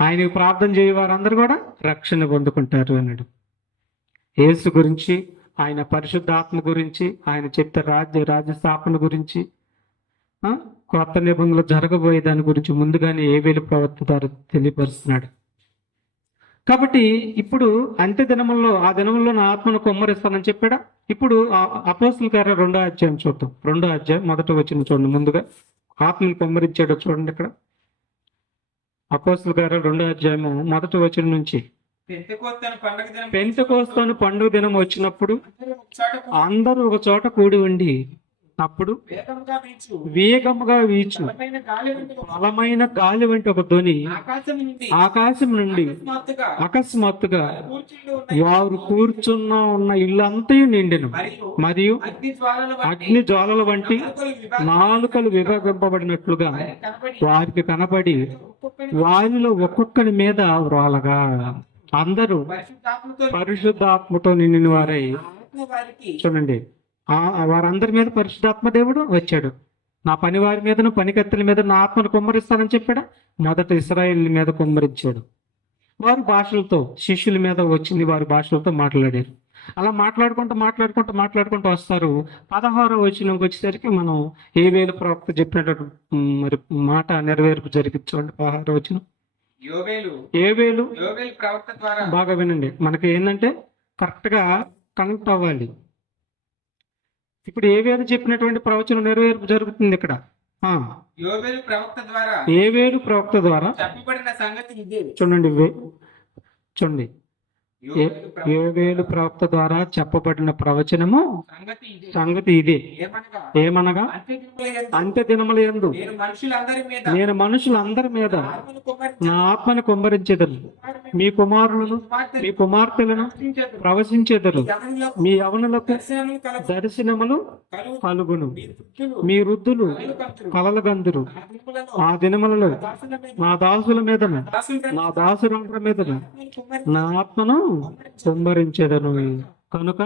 ఆయనకు ప్రార్థన చేయవారందరూ కూడా రక్షణ పొందుకుంటారు అన్నాడు. యేసు గురించి, ఆయన పరిశుద్ధాత్మ గురించి, ఆయన చెప్తే రాజ్య స్థాపన గురించి, కొత్త నిబంధనలు జరగబోయే దాని గురించి ముందుగానే ఏవేలు ప్రవక్త ద్వారా తెలియపరుస్తున్నాడు. కాబట్టి ఇప్పుడు అంత్య దినముల్లో ఆ దినముల్లో నా ఆత్మను కొమ్మరిస్తానని చెప్పాడా. ఇప్పుడు అపోస్తుల కార్యం 2వ అధ్యాయం చూద్దాం. 2వ అధ్యాయం 1వ వచనం చూడండి. ముందుగా ఆత్మను కొమ్మరించాడో చూడండి. ఇక్కడ అపోస్తుల కార్యం 2వ అధ్యాయం 1వ వచనం నుంచి, పెంతెకోస్తు పండుగ దినం వచ్చినప్పుడు అందరూ ఒక చోట కూడి ఉండి, అప్పుడు వేగముగా వీచు బలమైన గాలి వంటి ఒక ధ్వని ఆకాశం నుండి అకస్మాత్తుగా వారు ఉన్న ఇల్లంతయు నిండెను, మరియు అగ్ని జ్వాలల వంటి నాలుకలు విభజింపబడినట్లుగా వారికి కనపడి వారిలో ఒక్కొక్కరి మీద వ్రాలగా అందరూ పరిశుద్ధాత్మతో నిండిన వారై. చూడండి, వారందరి మీద పరిశుద్ధాత్మ దేవుడు వచ్చాడు. నా పని వారి మీదను పనికత్తెల మీద నా ఆత్మను కుమ్మరిస్తానని చెప్పాడు. మొదట ఇశ్రాయేల్ మీద కుమ్మరించాడు. వారు భాషలతో, శిష్యుల మీద వచ్చింది, వారి భాషలతో మాట్లాడారు. అలా మాట్లాడుకుంటూ వస్తారు. 16వ వచనంకి వచ్చేసరికి మనం ఏవేలు ప్రవక్త చెప్పినటువంటి మరి మాట నెరవేర్పు జరిగింది. చూడండి 16వ వచనం. ఏవేలు ప్రవక్త ద్వారా, బాగా వినండి, మనకి ఏంటంటే కరెక్ట్ గా కనెక్ట్ అవ్వాలి. ఇప్పుడు ఏవేలు చెప్పినటువంటి ప్రవచనం నెరవేర్పు జరుగుతుంది ఇక్కడ. ఏవేలు ప్రవక్త ద్వారా చెప్పబడిన సంగతి ఇదే. చూడండి ఏవేలు ప్రవక్త ద్వారా చెప్పబడిన ప్రవచనము సంగతి ఇదే. ఏమనగా అంత్య దినముల యందు నేను మనుషులందరి మీద నా ఆత్మను కుమ్మరించెదను, మీ కుమారులను మీ కుమార్తెలను ప్రవశించెదరు, మీ యవనులకు దర్శనములు కలుగును, మీ వృద్ధులు కలలగందురు. ఆ దినములలో నా దాసుల మీదను నా దాసురండ్ర మీదను నా ఆత్మను కుమ్మరించెదను, కనుక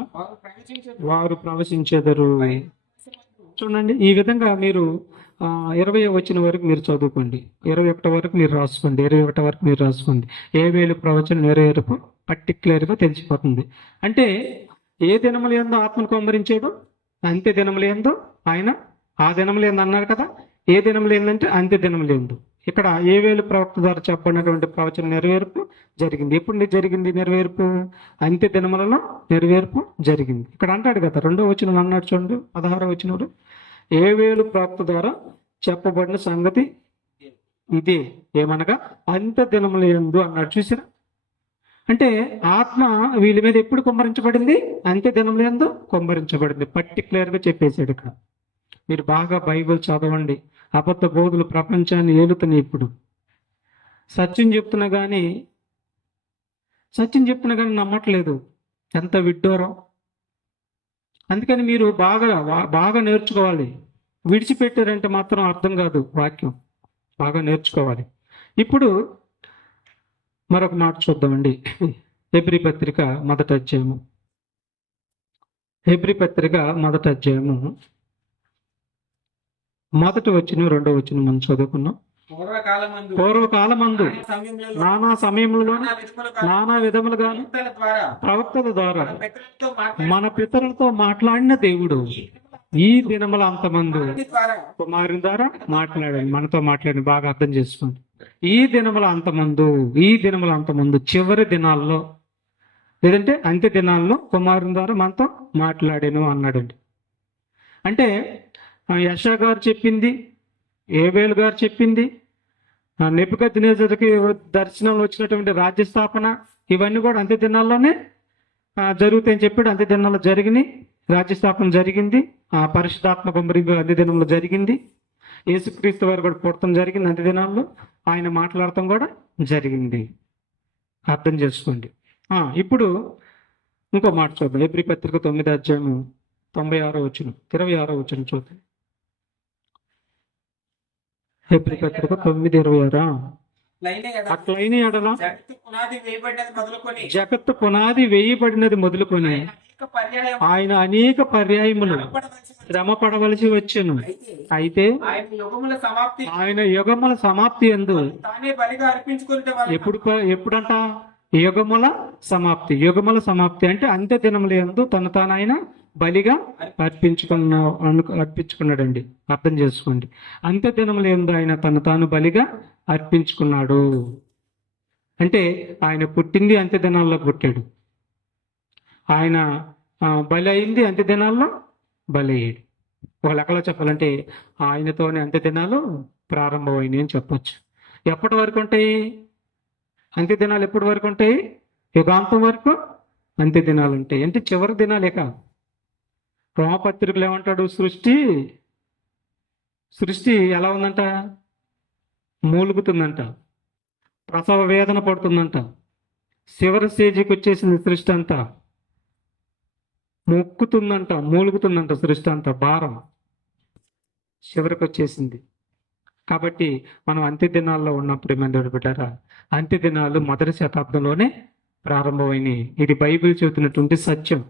వారు ప్రవశించెదరు. చూడండి, ఈ విధంగా మీరు 20వ వచనం వరకు మీరు చదువుకోండి, 21 వరకు మీరు రాసుకోండి. ఏవేలు ప్రవచనం నెరవేర్పు పర్టికులర్ గా తెలిసిపోతుంది. అంటే ఏ దినముల యందు ఆత్మను కుమ్మరించాడు? అంత్య దినముల యందు ఆయన. ఆ దినముల యందు అన్నారు కదా, ఏ దినములు ఏందంటే అంత్య దినములు యందు. ఇక్కడ ఏవేలు ప్రవక్త ద్వారా చెప్పబడినటువంటి ప్రవచన నెరవేర్పు జరిగింది. ఎప్పుడు జరిగింది నెరవేర్పు? అంత్య దినములలో నెరవేర్పు జరిగింది. ఇక్కడ అంటాడు కదా, 2వ వచనం అన్నాడు చూడండి, 16వ వచనంలో ఏవేలు ప్రవక్త ద్వారా చెప్పబడిన సంగతి ఇదే, ఏమనగా అంత్య దినముల యందు అన్నాడు. చూసారా? అంటే ఆత్మ వీళ్ళ మీద ఎప్పుడు కుమ్మరించబడింది? అంత్య దినముల యందు కుమ్మరించబడింది. పర్టికులర్గా చెప్పేశాడు ఇక్కడ. మీరు బాగా బైబిల్ చదవండి. అబద్ధ బోధులు ప్రపంచాన్ని ఏలుతున్నాయి ఇప్పుడు. సత్యం చెప్తున్నా కానీ నమ్మట్లేదు. ఎంత విడ్డూరం. అందుకని మీరు బాగా నేర్చుకోవాలి. విడిచిపెట్టారంటే మాత్రం అర్థం కాదు వాక్యం. బాగా నేర్చుకోవాలి. ఇప్పుడు మరొక మాట చూద్దామండి. హెబ్రీ పత్రిక మొదటి అధ్యాయము. హెబ్రీ పత్రిక మొదటి అధ్యాయము 1వ వచనం 2వ వచనం మనం చదువుకున్నాం. పూర్వకాలమందు నానా సమయంలో నానా విధములుగాను ప్రవక్తల ద్వారా మన పితరులతో మాట్లాడిన దేవుడు ఈ దినముల అంతమందు కుమారుని ద్వారా మాట్లాడండి. మనతో మాట్లాడి బాగా అర్థం చేసుకోండి. ఈ దినముల అంతమందు చివరి దినాల్లో, లేదంటే అంత్య దినాల్లో కుమారుని ద్వారా మనతో మాట్లాడాను అన్నాడండి. అంటే యెషయా గారు చెప్పింది, ఏబేలు గారు చెప్పింది, నెబుకద్నెజరుకి దర్శనంలో వచ్చినటువంటి రాజ్య స్థాపన, ఇవన్నీ కూడా అంత్య దినాల్లోనే జరుగుతాయని చెప్పాడు. అంత్య దినాల్లో జరిగినాయి. రాజ్య స్థాపన జరిగింది. పరిశుద్ధాత్మ కుమ్మరింపు అంత్య దినంలో జరిగింది. యేసుక్రీస్తు వారు కూడా పుట్టడం జరిగింది అంత్య దినాల్లో. ఆయన మాట్లాడటం కూడా జరిగింది. అర్థం చేసుకోండి. ఇప్పుడు ఇంకో మాట చూద్దాం. హెబ్రీ పత్రిక 9వ అధ్యాయము 96వ వచనం 26వ వచనం చూద్దాం. హెబ్రీ పత్రిక 9:26. అట్లైన ఎడల జగత్తు పునాది వేయబడినది మొదలుకొని ఆయన అనేక పర్యాయములు శ్రమ పడవలసి వచ్చెను. అయితే ఆయన యుగముల సమాప్తి యందు ఎప్పుడంట? యుగముల సమాప్తి అంటే అంత్య దినముల యందు తాను ఆయన బలిగా అర్పించుకున్నాడండి. అర్థం చేసుకోండి. అంత్య దినముల యందు ఆయన తాను బలిగా అర్పించుకున్నాడు. అంటే ఆయన పుట్టింది అంత్య దినాల్లో పుట్టాడు. ఆయన బలి అయింది అంత్య దినాల్లో బలి అయ్యాడు. ఒక లెక్కలో చెప్పాలంటే ఆయనతోనే అంత్య దినాలు ప్రారంభమైనాయి అని చెప్పొచ్చు. ఎప్పటి వరకు ఉంటాయి అంత్య దినాలు? ఎప్పటి వరకు ఉంటాయి? యుగాంతం వరకు అంత్య దినాలు ఉంటాయి. అంటే చివరి దినాలే కాదు. రోమపత్రికలు ఏమంటాడు? సృష్టి ఎలా ఉందంట? మూలుగుతుందంట, ప్రసవ వేదన పడుతుందంట. చివరి స్టేజీకి వచ్చేసింది సృష్టి అంతా. మూలుగుతుందంట సృష్టి అంతా. భారం చివరికి వచ్చేసింది. కాబట్టి మనం అంత్య దినాల్లో ఉన్నప్పుడు ఏమైంది బిడ్డారా? అంత్య దినాలు మొదటి శతాబ్దంలోనే ప్రారంభమైనవి. ఇది బైబిల్ చెబుతున్నటువంటి సత్యం.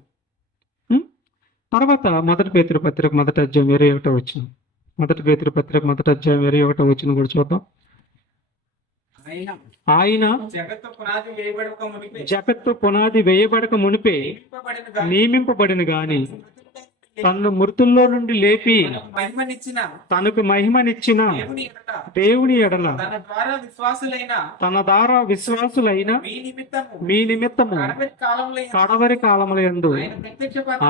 తర్వాత మొదటి పేతురు పత్రిక మొదటి అధ్యాయం 21వ వచనం. మొదటి పేతురు పత్రిక మొదటి అధ్యాయం 21వ వచనం కూడా చూద్దాం. ఆయన జగత్తు పునాది వేయబడక మునిపే నియమింపబడిన గాని తను మృతుల్లో నుండి లేపి తనకు మహిమనిచ్చిన దేవుని ఎడల తన ద్వారా విశ్వాసులైన మీ నిమిత్తము కడవరి కాలముల యందు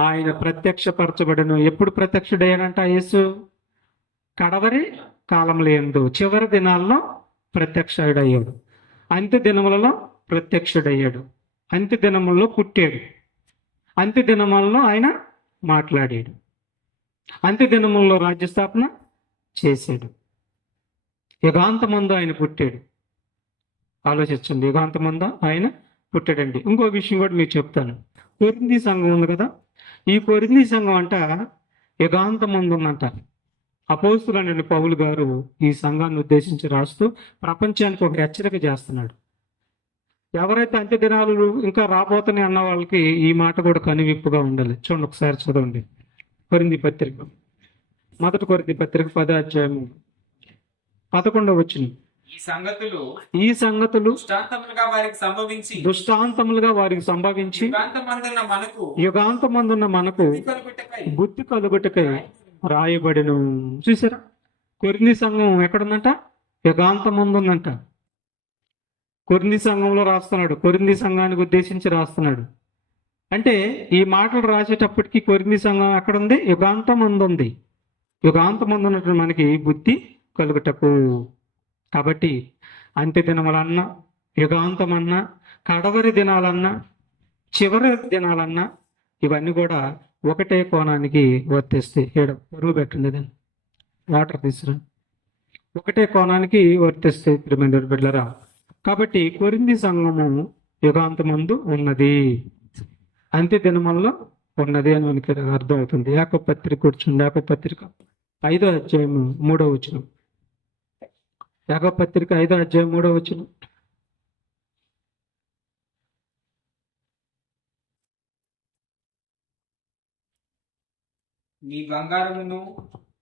ఆయన ప్రత్యక్షపరచబడను. ఎప్పుడు ప్రత్యక్షుడయ్యాడంట యేసు? కడవరి కాలముల యందు, చివరి దినాల్లో ప్రత్యక్షుడయ్యాడు. అంత్య దినములలో ప్రత్యక్షుడయ్యాడు. అంత్య దినములలో పుట్టాడు. అంత్య దినములలో ఆయన మాట్లాడాడు. అంత్య దినములలో రాజ్యస్థాపన చేశాడు. యుగాంతమందు ఆయన పుట్టాడు. ఆలోచించండి, యుగాంతమందు ఆయన పుట్టాడండి. ఇంకో విషయం కూడా మీకు చెప్తాను. కొరింథీ సంఘం ఉంది కదా, ఈ కొరింథీ సంఘం అంట యుగాంతమందు ఉందంట. అపోస్తులైన పౌలు గారు ఈ సంఘాన్ని ఉద్దేశించి రాస్తూ ప్రపంచానికి ఒక హెచ్చరిక చేస్తున్నాడు. ఎవరైతే అంత్య దినాలు ఇంకా రాబోతున్నాయి అన్న వాళ్ళకి ఈ మాట కూడా కనువిప్పుగా ఉండాలి. చూడండి, ఒకసారి చదవండి. కొరింథీ పత్రిక, మొదటి కొరింథీ పత్రిక 10వ అధ్యాయం 11వ వచనం. ఈ సంగతులు దృష్టాంతములుగా వారికి సంభవించి యుగాంతమందున్న మనకు బుద్ధి కలుగుటకై రాయబడిను. చూసారా? కొరింథీ సంఘం ఎక్కడుందంట? యుగాంతం ఉందంట. కొరింథీ సంఘంలో రాస్తున్నాడు, కొరింథీ సంఘానికి ఉద్దేశించి రాస్తున్నాడు. అంటే ఈ మాటలు రాసేటప్పటికి కొరింథీ సంఘం ఎక్కడుంది? యుగాంతం ఉంది. యుగాంతం ఉన్నట్టు మనకి బుద్ధి కలుగుటకు. కాబట్టి అంత్య దినములన్నా, యుగాంతమన్నా, కడవరి దినాలన్నా, చివరి దినాలన్నా ఇవన్నీ కూడా ఒకటే కోణానికి వర్తిస్తాయి. పొరుగు పెట్టండి, దాన్ని వాటర్ తీసుకురా. ఒకటే కోణానికి వర్తిస్తాయి ప్రియమైన బిడ్డలారా. కాబట్టి కొరింథీ సంఘము యుగాంతమందు ఉన్నది, అంత్య దినముల్లో ఉన్నది అని మనకి అర్థమవుతుంది. యాకోబు పత్రిక కూర్చుంది. యాకోబు పత్రిక 5వ అధ్యాయము 3వ వచనం. యాకోబు పత్రిక 5వ అధ్యాయం 3వ వచనం. మీ బంగారమును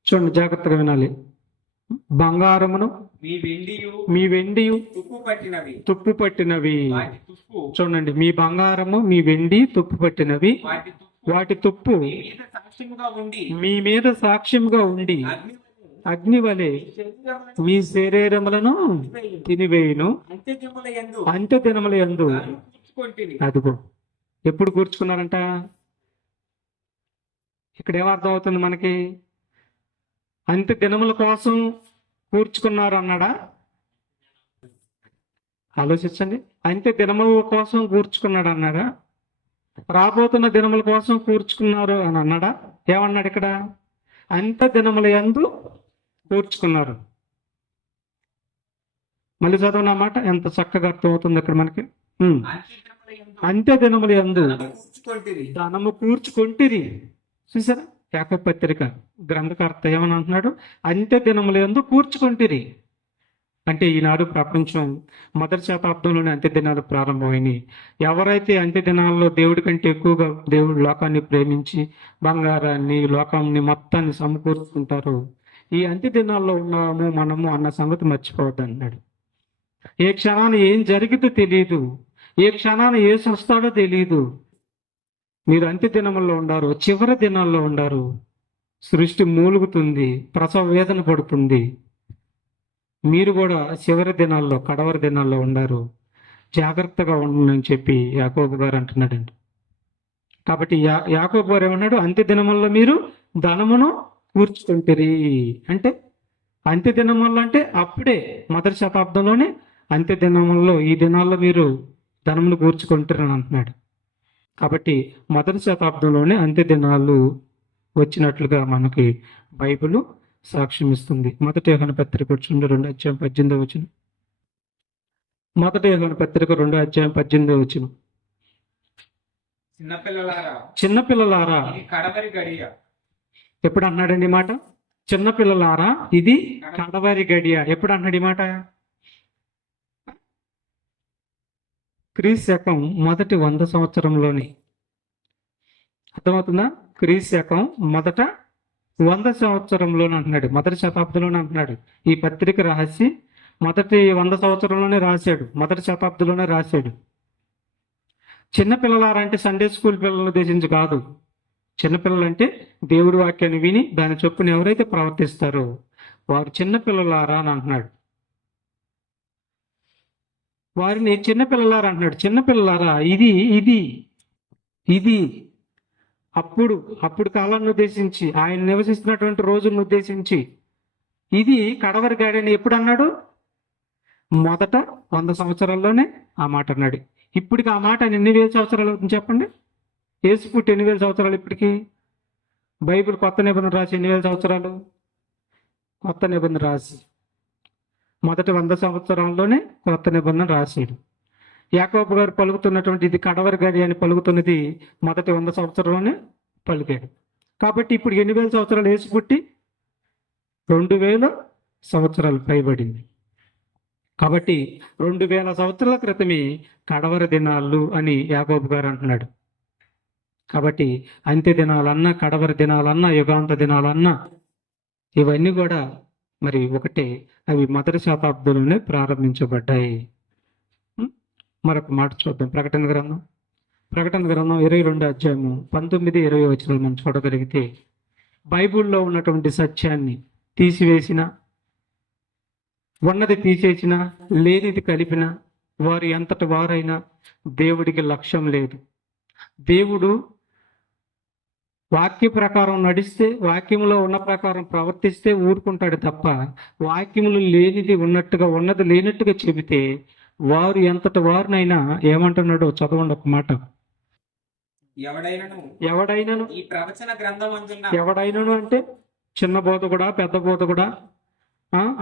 చూడండి, జాగ్రత్తగా వినాలి. బంగారమును మీ వెండియు తుప్పు పట్టినవి. చూడండి, మీ బంగారము మీ వెండి తుప్పు పట్టినవి, వాటి తుప్పు మీ మీద సాక్ష్యముగా ఉండి అగ్ని వలె మీ శరీరములను తినివేయును. అంత్య దినముల యందు. అదిగో ఎప్పుడు కూర్చుకున్నారంట? ఇక్కడ ఏమర్థం అవుతుంది మనకి? అంత్య దినముల కోసం కూర్చుకున్నారు అన్నాడా? ఆలోచించండి. అంత్య దినముల కోసం కూర్చుకున్నాడు అన్నాడా? రాబోతున్న దినముల కోసం కూర్చుకున్నారు అని అన్నాడా? ఏమన్నాడు ఇక్కడ? అంత్య దినముల యందు కూర్చుకున్నారు. మళ్ళీ చదవన మాట ఎంత చక్కగా అర్థమవుతుంది ఇక్కడ మనకి. అంత్య దినముల యందు ధనము కూర్చుకొంటిరి. చూసారా? యాకోబు పత్రిక గ్రంథకర్త ఏమని అంటున్నాడు? అంత్య దినముల యందు కూర్చుకొంటిరి. అంటే ఈనాడు ప్రపంచం మొదటి శతాబ్దంలోనే అంత్య దినాలు ప్రారంభమైనవి. ఎవరైతే అంత్య దినాల్లో దేవుడి కంటే ఎక్కువగా దేవుడు లోకాన్ని ప్రేమించి బంగారాన్ని, లోకాన్ని మొత్తాన్ని సమకూర్చుకుంటారో ఈ అంత్య దినాల్లో ఉన్నాము మనము అన్న సంగతి మర్చిపోవద్దు అన్నాడు. ఏ క్షణాన్ని ఏం జరిగితే తెలియదు, ఏ క్షణాన్ని ఏసు వస్తాడో తెలియదు. మీరు అంత్య దినముల్లో ఉండారు, చివరి దినాల్లో ఉండారు. సృష్టి మూలుగుతుంది, ప్రసవ వేదన పడుతుంది. మీరు కూడా చివరి దినాల్లో, కడవరి దినాల్లో ఉండారు. జాగ్రత్తగా ఉండని చెప్పి యాకోబు గారు అంటున్నాడండి. కాబట్టి యాకోబు గారు ఏమన్నాడు? అంత్య దినముల్లో మీరు ధనమును కూర్చుకుంటారు. అంటే అంత్య దినముల్లో అంటే అప్పుడే మొదటి శతాబ్దంలోనే అంత్య దినముల్లో ఈ దినాల్లో మీరు ధనమును కూర్చుకుంటారని అంటున్నాడు. కాబట్టి మొదటి శతాబ్దంలోనే అంత్య దినాలు వచ్చినట్లుగా మనకి బైబిల్ సాక్ష్యం ఇస్తుంది. మొదటి యోహాను పత్రిక 2:18 మొదటి యోహాను పత్రిక 2:18 చిన్నపిల్లలారా. కడవరి గడియ. ఎప్పుడు అన్నాడండి ఈ మాట? చిన్నపిల్లలారా, ఇది కడవరి గడియ. ఎప్పుడు అన్నాడు ఈ మాట? క్రీస్తు శకం మొదటి 100 సంవత్సరంలోని. అర్థమవుతుందా? క్రీస్తు శకం మొదట 100 సంవత్సరంలోనే అంటున్నాడు, మొదటి శతాబ్దంలోనే అంటున్నాడు. ఈ పత్రిక రాసి మొదటి 100 సంవత్సరంలోనే రాశాడు, మొదటి శతాబ్దంలోనే రాశాడు. చిన్నపిల్లలారంటే సండే స్కూల్ పిల్లలను ఉద్దేశించి కాదు. చిన్నపిల్లలంటే దేవుడి వాక్యాన్ని విని దాని చొప్పున ఎవరైతే ప్రవర్తిస్తారో వారు చిన్నపిల్లలారా అని అంటున్నాడు. వారిని చిన్నపిల్లలారా అంటున్నాడు. చిన్నపిల్లలారా, ఇది ఇది ఇది అప్పుడు కాలాన్ని ఉద్దేశించి, ఆయన నివసిస్తున్నటువంటి రోజులను ఉద్దేశించి ఇది కడవరి గాడని ఎప్పుడు అన్నాడు? మొదట 100 సంవత్సరాల్లోనే ఆ మాట అన్నాడు. ఇప్పటికి ఆ మాట ఎన్ని వేల సంవత్సరాలు అవుతుంది చెప్పండి? యేసు పుట్టి ఎన్ని వేల సంవత్సరాలు ఇప్పటికి? బైబిల్ కొత్త నిబంధన రాసి ఎన్ని వేల సంవత్సరాలు? కొత్త నిబంధన రాసి మొదటి 100 సంవత్సరాల్లోనే కొత్త నిబంధన రాశాడు. యాకోబు గారు పలుకుతున్నటువంటి ఇది కడవరి గడి అని పలుకుతున్నది మొదటి 100 సంవత్సరంలోనే పలికాడు. కాబట్టి ఇప్పుడు ఎన్ని వేల సంవత్సరాలు యేసు పుట్టి? 2000 సంవత్సరాలు పైబడింది. కాబట్టి 2000 సంవత్సరాల క్రితమే కడవరి దినాలు అని యాకోబు గారు అంటున్నాడు. కాబట్టి అంత్య దినాలన్నా, కడవరి దినాలన్నా, యుగాంత దినాలన్నా ఇవన్నీ కూడా మరి ఒకటే. అవి మొదటి శతాబ్దంలోనే ప్రారంభించబడ్డాయి. మరొక మాట చూద్దాం. ప్రకటన గ్రంథం 22:19-20 మనం చూడగలిగితే బైబిల్లో ఉన్నటువంటి సత్యాన్ని తీసివేసిన, ఉన్నది తీసేసిన, లేనిది కలిపిన వారు ఎంతటి వారైనా దేవుడికి లక్ష్యం లేదు. దేవుడు వాక్య ప్రకారం నడిస్తే, వాక్యములో ఉన్న ప్రకారం ప్రవర్తిస్తే ఊరుకుంటాడు తప్ప, వాక్యములు లేనిది ఉన్నట్టుగా, ఉన్నది లేనట్టుగా చెబితే వారు ఎంతటి వారినైనా ఏమంటున్నాడో చదవండి ఒక మాట. ఎవడైనను ఎవడైనను ఈ ప్రవచన గ్రంథమందున్న ఎవడైనను అంటే చిన్న బోధకుడా, పెద్ద బోధకుడా,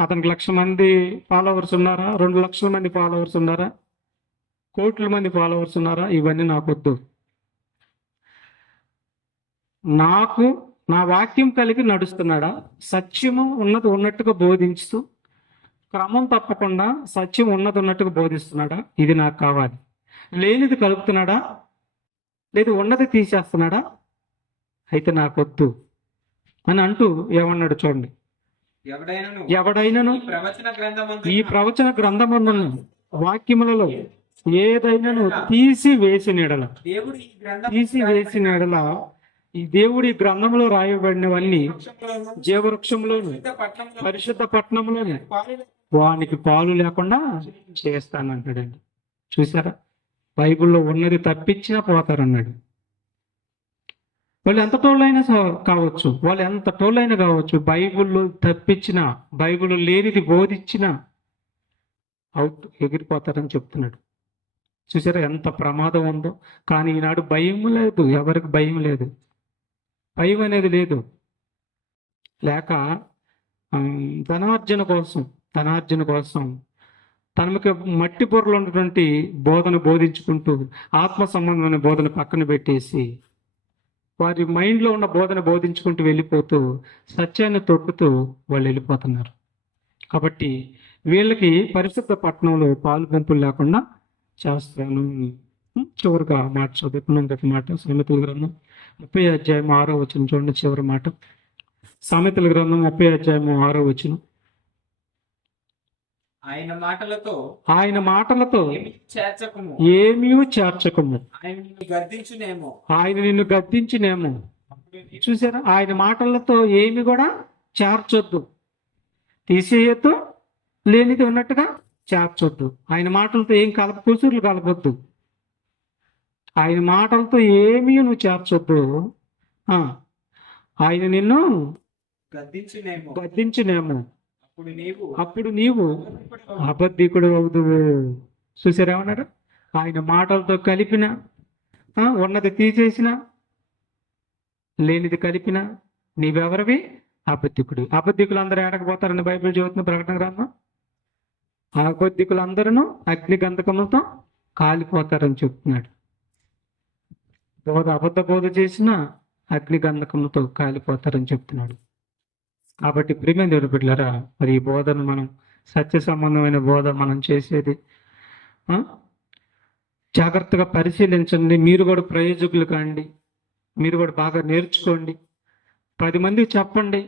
అతనికి 1,00,000 మంది ఫాలోవర్స్ ఉన్నారా, 2,00,000 మంది ఫాలోవర్స్ ఉన్నారా, కోట్ల మంది ఫాలోవర్స్ ఉన్నారా, ఇవన్నీ నాకొద్దు. నాకు నా వాక్యం కలిగి నడుస్తున్నాడా, సత్యము ఉన్నది ఉన్నట్టుగా బోధించుతూ క్రమం తప్పకుండా సత్యం ఉన్నది ఉన్నట్టుగా బోధిస్తున్నాడా, ఇది నాకు కావాలి. లేనిది కలుపుతున్నాడా, లేదు ఉన్నది తీసేస్తున్నాడా, అయితే నాకొద్దు అని అంటూ ఏమన్నాడు చూడండి. ఎవడైనను ఈ ప్రవచన గ్రంథమందున్న వాక్యములలో ఏదైనాను తీసివేసిన ఎడల, ఈ దేవుడి గ్రంథంలో రాయబడినవన్నీ జీవవృక్షంలోను పరిశుద్ధ పట్టణంలోను వానికి పాలు లేకుండా చేస్తానంటాడండి. చూసారా, బైబిల్లో ఉన్నది తప్పించినా పోతారన్నాడు. వాళ్ళు ఎంత టోళ్ళైనా కావచ్చు, వాళ్ళు ఎంత టోళ్ళైనా కావచ్చు, బైబిల్లో తప్పించిన, బైబిల్ లేనిది బోధించినా అవుట్ ఎగిరిపోతారని చెప్తున్నాడు. చూసారా ఎంత ప్రమాదం ఉందో. కానీ ఈనాడు భయం లేదు, ఎవరికి భయం లేదు, భయం అనేది లేదు. లేక ధనార్జన కోసం తనకి మట్టి పొరలు ఉన్నటువంటి బోధన బోధించుకుంటూ ఆత్మ సంబంధమైన బోధన పక్కన పెట్టేసి వారి మైండ్లో ఉన్న బోధన బోధించుకుంటూ వెళ్ళిపోతూ సత్యాన్ని తొక్కుతూ వాళ్ళు వెళ్ళిపోతున్నారు. కాబట్టి వీళ్ళకి పరిశుద్ధ పట్టణంలో పాలు పంపులు లేకుండా చేస్తాను. చివరిగా మాట చదువుకున్నాం. ఒక మాట సామెతల గ్రంథం 30 చూడండి, చివరి మాట. సామెతల గ్రంథం 30 ఆయన మాటలతో ఏమీ చేర్చకము, ఆయన నిన్ను గద్దించునేమో. చూసారా, ఆయన మాటలతో ఏమి కూడా చేర్చొద్దు, తీసేయొద్దు, లేనిది ఉన్నట్టుగా చేర్చొద్దు. ఆయన మాటలతో ఏం కుసురులు కలపొద్దు. ఆయన మాటలతో ఏమీ నువ్వు చేర్చొద్దు. ఆయన నిన్ను గద్దించునేమో, అప్పుడు నీవు అబద్ధికుడు అవుదువు. చూసారా ఏమన్నాడు, ఆయన మాటలతో కలిపిన, ఉన్నది తీసేసిన, లేనిది కలిపిన నీవెవరివి, అబద్ధికుడు. అబద్ధికులు అందరూ ఏడకపోతారని బైబిల్ చెబుతున్న ప్రకటన గ్రంథం. అబద్ధికులందరూ అగ్ని గంధకములతో కాలిపోతారని చెప్తున్నాడు. అబద్ధ బోధ చేసిన అగ్ని గంధకములతో కాలిపోతారని చెప్తున్నాడు. కాబట్టి ప్రియమైన దేవుని బిడ్డలారా, మరి ఈ బోధన మనం సత్య సంబంధమైన బోధ మనం చేసేది జాగ్రత్తగా పరిశీలించండి. మీరు కూడా ప్రయోజకులు కాండి, మీరు కూడా బాగా నేర్చుకోండి, 10 మందికి చెప్పండి.